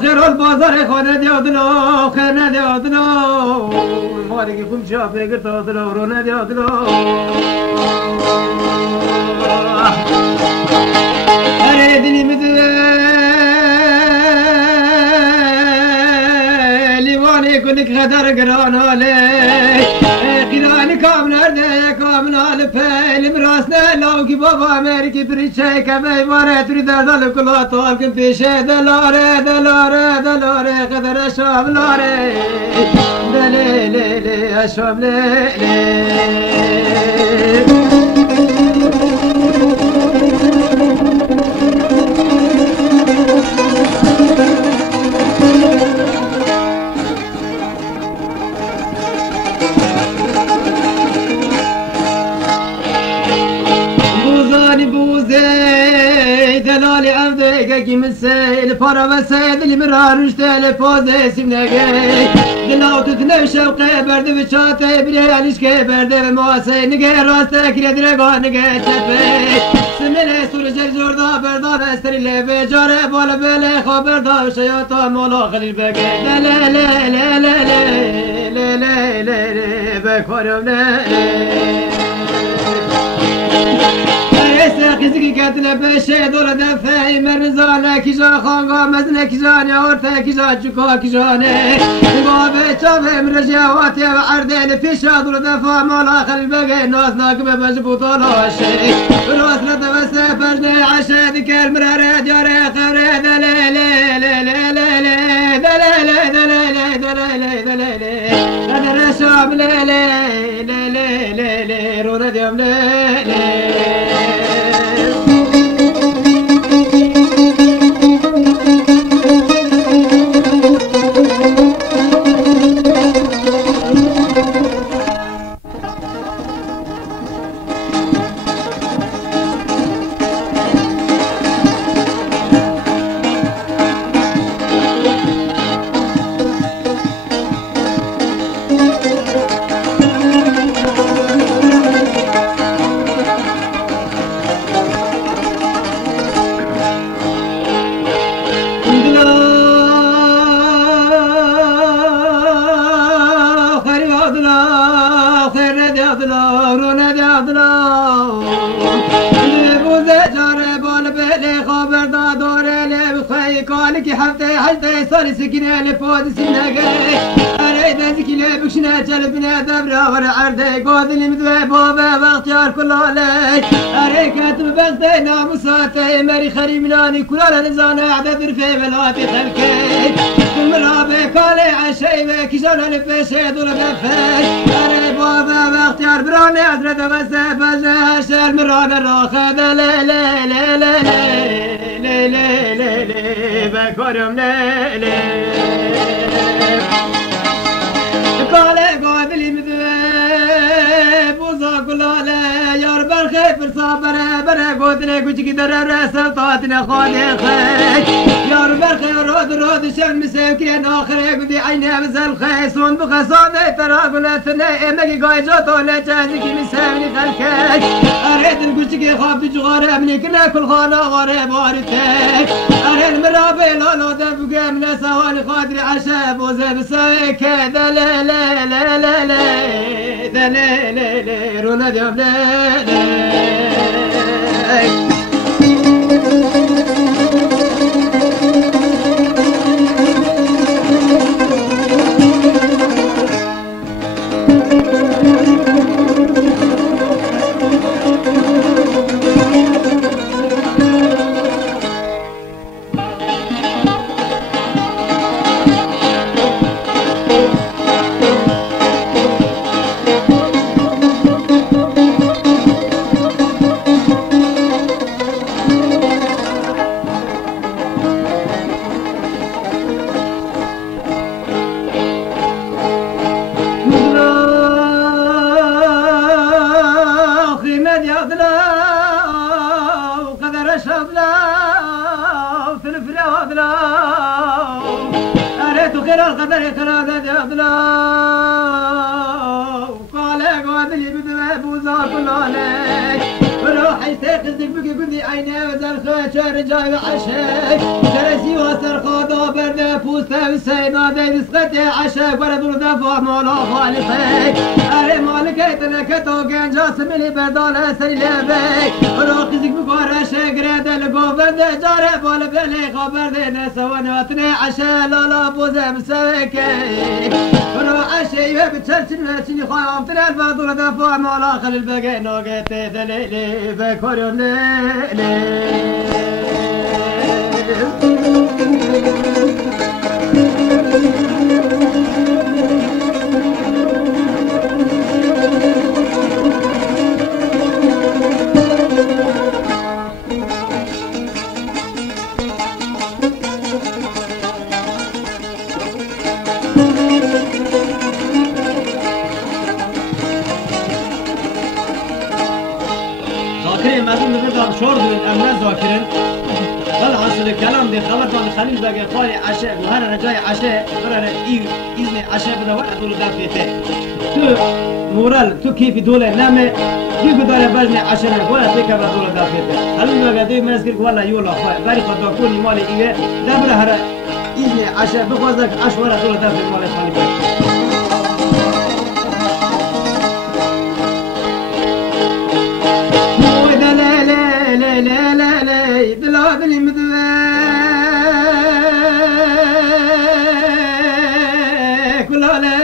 خير البازار خانه دیادلو خانه دیادلو ماری که کم شافه گرتادلو رونه دیادلو اره دلی مدوه لیوانی کنک خدر گراناله قیرانی کامنرده کامنال پیل مراسنه لاوکی بابا امریکی پریچه کبه باره توری دردال کلاتال کن پیشه دلاره دلاره دلاره قدر شاملاره دلی لی لی شامله دلالي عبدك كي مسيل فرا مسيد اللي مرارش تلفوز سمناقي دلاو تتنو شوقي برد بشاتي برياليش كي برد بمواسي نقي راستك ردرقا نقي تفي سمني سور جرجور دا بردا بستري اللي بجاري بالا بلي خبر دا وشياطا مولا خليل بقي لا لا لا لا لا لا لا لا لا بكوريوم لا قزقي قتل بشي دور دفعي مرزانه كيجا خانقا مزنه كيجاني عورته كيجا جوكا كيجاني بابي شافي مرجيواتي وعردين في شادور دفع مولا خلي بقي الناس ناقبه مجبوطه لاشي راس لدوسه فجني عشي ذيك المرارة دياري خبري دلي لي لي لي لي لي دلي لي دلي لي دلي لي دلي لي دلي شام لي لي لي لي لي لي رونا ديوم لي لي صار سكينة لفوز سناقي أريد أزكي لبكشنا جلبنا دبرة ورا عردي قود اللي مدوي بابا باختيار كل عليك أريد كاتب بغدي ناموساتي ماري خري مناني كلها نزانة عدد رفي بلاتي خلكي كل مرابي كالي عشي كيجانا لفشي دول بفاش أريد بابا باختيار براني عزرة بس بجا شال مرابي الراخد لي لي لي لي لي لي لي لي بكوريوم لي لي كالي قادلي مذوب وزا كلاله يار الخيف الصابر برا قوتنا كوشكي درر سلطاتنا خاني خيك يا رب الخير رود شم مسكين آخر قدي عيني بزل خيسون بخصاني ترى قلتنا امكي قايجات ولا جازكي مسامني خلكك اريد الكوشكي خاف جغار امني كنا كل خانه غريب وارثك اريد مرابي لولو دفق من سواني خاطري عشاب وزيب سايك لا لا لا لا لا لا لا لا لا رونا ديوب لا لا القدر خلاد يبلا قال قادلي بذباب وزاق عليك روحي تاخذك بك قدي عيني وزل خيش رجاي وعشاك كرسي وسر خاضا برد فوستا وسينا دين سقتي عشاك ورد ردفع مولا خالقك اري مالك لك توقن جاسم لي بردال سري لبيك روحي بكار شاكرد لقوبن جارة بال بلي خبر دين سواناتني عشا لالا بوزة مساكي روح عشي بتشرشن وشني خايم تنال فاضل دفع مولا خل البقى نوقتي دليلي بكوريون ليلي شورد الأمن ذاكرين بل عصر الكلام دي خبرتان خليل بقى خالي عشاء وهنا رجاي عشاء برنا إذن عشاء بنا وقت دول دافيته تو مورال تو كيف دولة نامه كيف دولة بجنة عشاء ولا تيكا بدولة دافيته خليل بقى دي منسكر ولا يولا خاي باري خدا كوني مالي إيه دبر هرا إذن عشاء بخوزك عشوارا دولة دافيته مالي خالي بقى لا لا لا بلاد المذاك ولا لا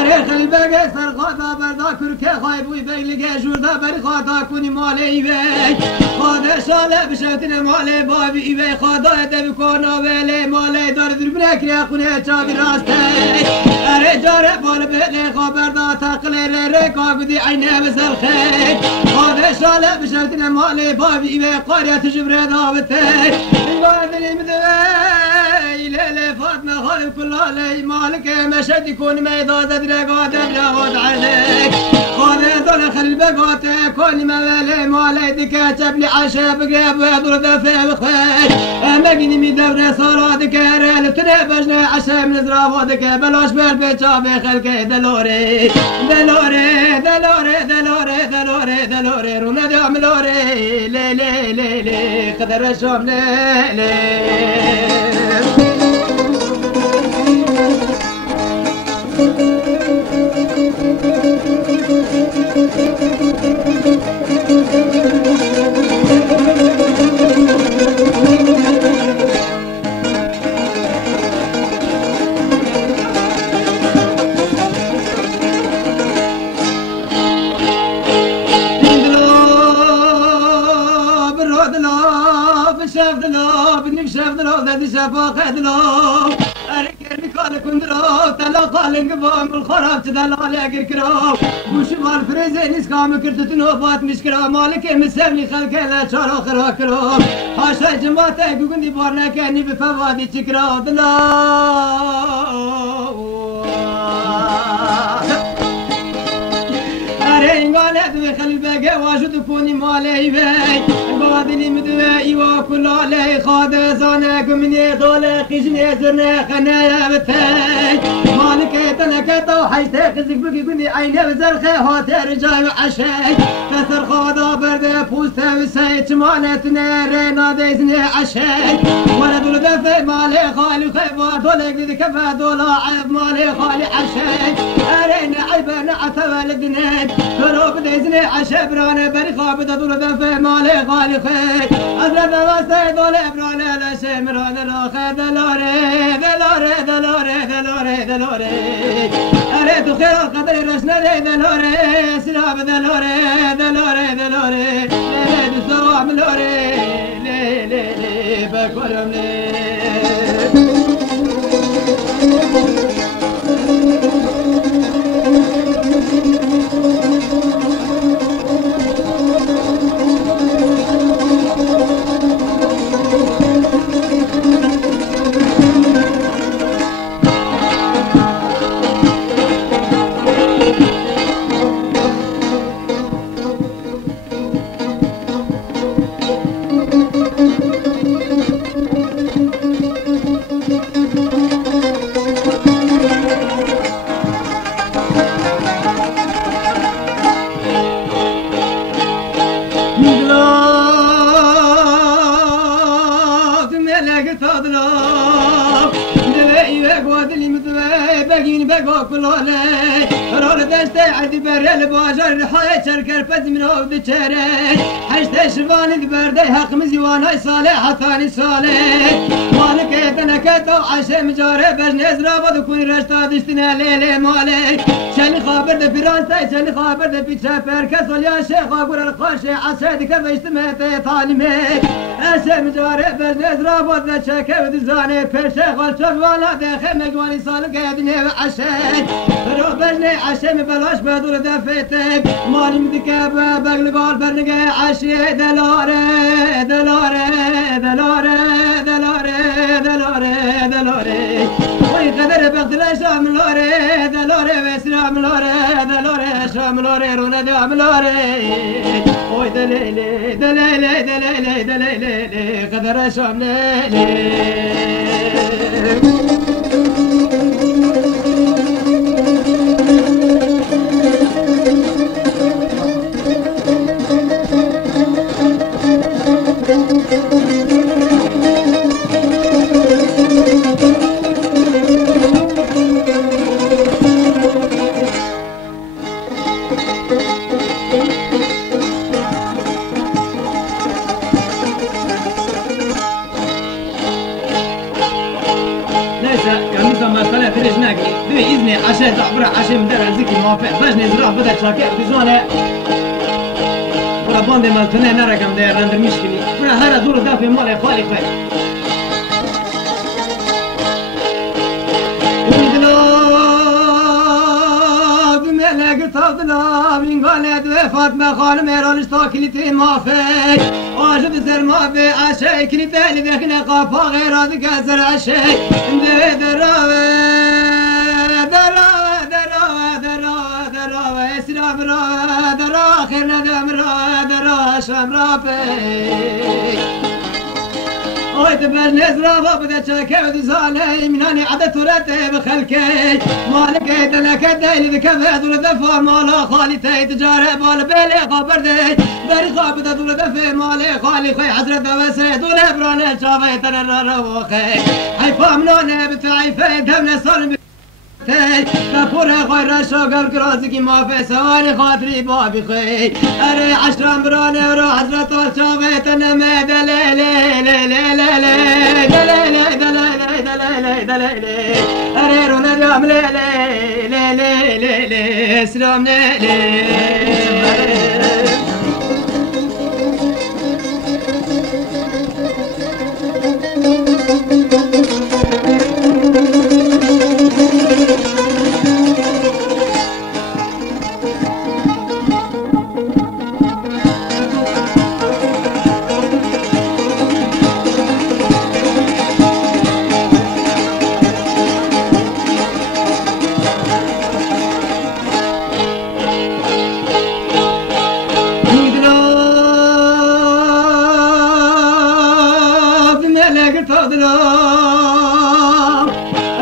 أريخ البقى سرقاطا بردا كركا خايب ويبيلقى جوردا بري خاطا كوني مالي إيباك خادا شالة بشوتنا مالي بابي إيباك خادا دبكونا بالي مالي دار دربناك رياقوني چابي راستاك أري جارة بال بقى خبردا تقليل ريكا قدي عيني بسل خيك خادا شالة بشوتنا مالي بابي إيباك قارية جبرة دابتك البادل المذاي ليلة فاطمة خالب كل علي مالك مشهد يكون ميدا زدرق ودبرا عليك خادا دول خلي بقاتك كوني مالي مالي دكا جبلي عشا بقرب ويضر دفع بخير امقني مي دورة صلاتك ريل تنبجنا عشا من زرافاتك بلاش بالبيت شافي خلقي دلوري دلوري دلوري دلوري دلوري دلوري رونا دعم لوري لي لي لي لي قدر الشوم لي لي شفاقة دلو أركر نكال كندرو تلا قالن قبام الخراب تدل على كركرو وشمال فريزين اسكام كرتتنو فات مشكرا مالك مسمي خلق لا شارو خراكرو هاشا جماعته قوندي بارنا كاني بفوادي تكرا دلو أرين قالت بخلي البقى واجد كوني مالي بي قادني مدوي وكل علي خاد زانك من يدول خجني زرنا خنا بتاي مالك تنك تو حيت خزك بقي كوني عيني بزرخه هات رجاي وعشاي كسر خادا برد بوست وسيت مالت نار ناديزني عشاي ولا دول دفع مالي خالي خيبا دولك ذيك كفا دولا عيب مالي خالي عشاي أرينا عيبنا عتبال الدنيا تروب ديزني عشاي برانا بري خابد دول دفع مالي خالي خيب أزرد واسي دولي برانا لا شي مرانا لا خي دلوري دلوري دلوري دلوري دلوري أريد خير القدر رشنا دي دلوري سلاب دلوري دلوري دلوري ليلي بسوا ملوري لي لي لي بكرم لي عدي برا الباجر حي شركر فز من عود شري حشت شبان بردي حق مزيوانا صالح ثاني صالح مالك يدنا كتو عشم جاره بجنز رابط كون رشتا دشتنا ليلي مالك شل خابر ده فرنسا شل خابر ده بيتشا فركسول يا شيخ اقول الخاشي عساد كفشت متى طالمي عشم جاره بجنز رابط ده شكا ودزاني فرشا قال شوالا ده خمجواني صالح يدني عشان رو بجني عشم بلاش بدور دفتك مالي مدكابة بقل قال برنقى عشي دلاري دلاري دلاري دلاري دلاري دلاري وي قدر بغدل شام لوري دلاري وسلام لوري دلاري شام لوري رونا دام لوري وي دليلي دليلي دليلي دليلي قدر شام ليلي عشان تعبر عشان مدار زكي موافق بجني زراف بدأ شاكر بزونه ولا باندي مالتنا نرقم داير رندر مشكلي ولا هذا دور دافع مالي خالي خير ودلاب ملك تضلاب لنقالد وفاطمة خال ميران اشتاكلتي موافق واجد زر موافق عشاي كني بالي ذاكنا قافا غير هذاك زر عشاي اندي دراوي اسلام را درا خير ندم را درا شام را بي اوي تبر نزرا بابدا شاكا ودزالي مناني عدت ورته بخلكي مالك يدلك الدين ذكذا دول دفا مالا خالي تي تجارة بال بيلي خبر دي بري خابدا دول دفا مالي خالي خي حضرت دوسي دول براني شافي تنر روخي حيفا منوني بتعي في دمنا صالم كفور غير شاقل كراسي ما في سواني خاطري بابي خي اري عشرة براني ورا حضرت الشافي تنمي دليلي ليلي ليلي دليلي دليلي دليلي دليلي اري رونا دام ليلي ليلي ليلي اسلام ليلي فضلام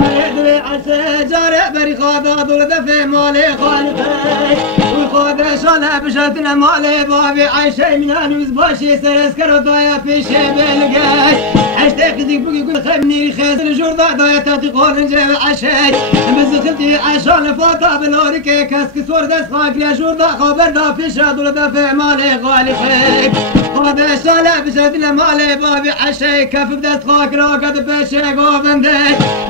أريد عسى جاري بري خاضا دول دفع مالي خالفي وخاضا شاله بشتنا مالي بابي عايشة من هنوز باشي سرسكر ودايا بيشي بلقاي عشتاق ديك بقي يقول خبني خيز الجردة دايا تاتي قول نجيب عشاي بس خلتي عشان فاتا بلوريكي كاسك سور دس خاك يا جردة خبر دا بيشا دول دفع مالي خالفي هذا شاله بشتنا مالي بابي عشاي كف بدست خاك راقد بيشي قوفندي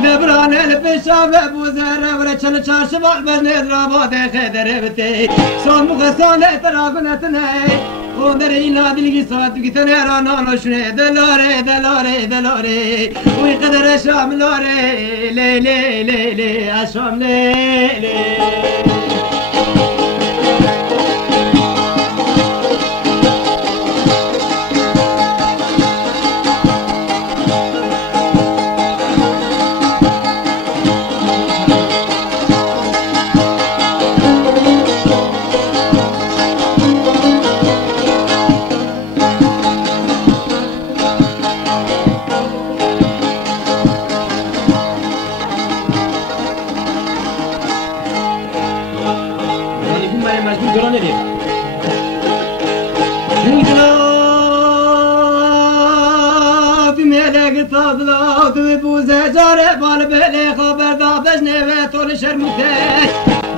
نبران البشا بابو زهرة ولا تشل شاشبال بزنيز رابط خدر بتي صون مخصان تراغنتني خندري نادي لقي صوت بكتنا رانا نشني دلاري دلاري دلاري ويقدر شام لاري لي لي لي لي اشام لي لي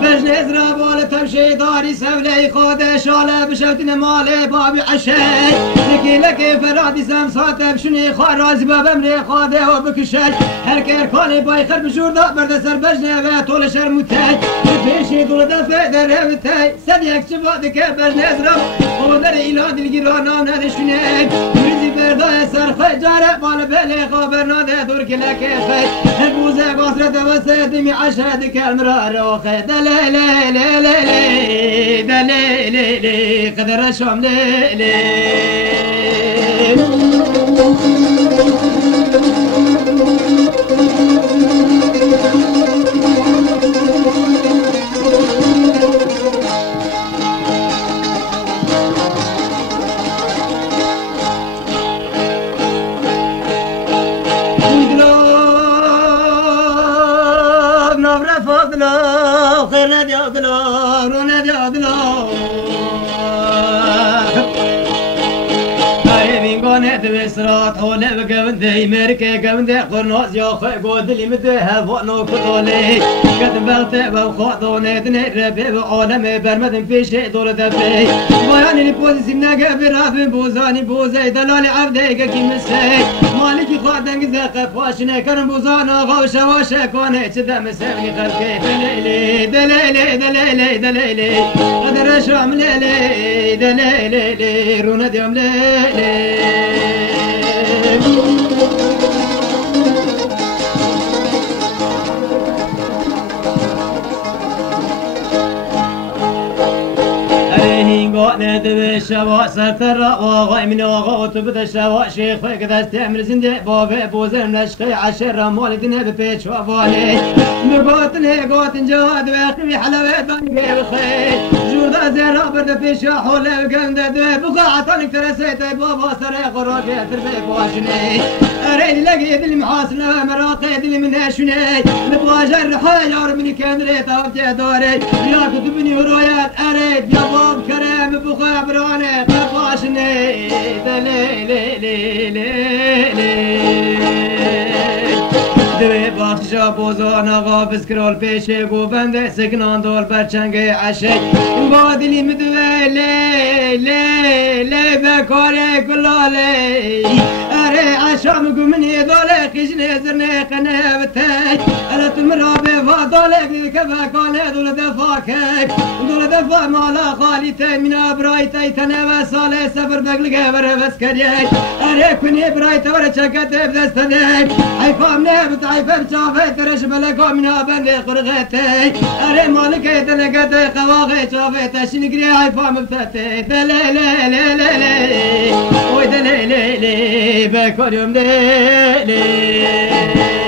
بجني زرابال تمشي داري سولي خود شاله بشوتنا مالي بابي عشاي لكي لكي فرادي سمسات بشني خراز بابم ري خاده وبكشي هر كير كالي باي خرب جوردا برد سر بجني وطول شرموتاي بيشي دول دفع در هبتاي سديك شبادك بجني زراب خودر إلاد الجيرانا ندشني مرزي برداي سرخي جاره بال بلي خابر ناده دور كلكي خي هبوزه قصرة وسيدمي عشادك المرار وخي دليلي لي لي لي دليلي لي قدر شام لي لي بسرات هولا بقوندي مركي قوندي قرنوز يا خي قود اللي مديها فوقنو كطولي قد بغتي بوخوضوني تنربي بعالمي برمدن في شيء دول دفي بياني لبوزي سمنا قبل رافن بوزاني بوزي دلالي عبدي كي مسي مالكي خادن قزاق فاشني كرم بوزانا غوشا واشا كوني كذا مسيني خلقي دليلي دليلي دليلي دليلي قدر شام ليلي دليلي رونا ديوم ليلي ندب الشواء ستر وغاي من وغاوت بدا الشواء شيخ كذا استعمل زندي بابي بوزر نشقي عشر مالدنا ببيتش وفالي مقاتني قوت جواد واقي حلوة بنقي بخير جودا زيرا برد في شاحول وقمد دوي بقاعتنك ترسيت بابا سري قرابي تربي بواشني اريد لقيت المحاصن مراقيد اللي منها شني نبواجر حيار من كان ريت ابتي دوري يا كتبني ورايات اريد يا باب كريم بخا براني قفاشني دليلي لي لي لي دوی بخشا بوزانا غافز کرال پیشه گوبنده سکنان دول برچنگه عشی بادلی مدوی لی لی لی بکاره کلالی اره عشام گمنی دوله خیشنه زرنه قنه بتی علت المرابه فادوله که بکانه دول دفاکه دول دفاع مالا خالی تی من ابرای تی تنه و ساله سفر بگلگه بره بس کریه اره کنی برای تور چکته بدست دی حیفام نه عيفر شافي ترش بلكو من بند قرغتي اري مالك دلقت قواغي شافي تشنقري عيفا مفتتي دلي لي لي لي لي وي دلي لي لي بكل يوم لي لي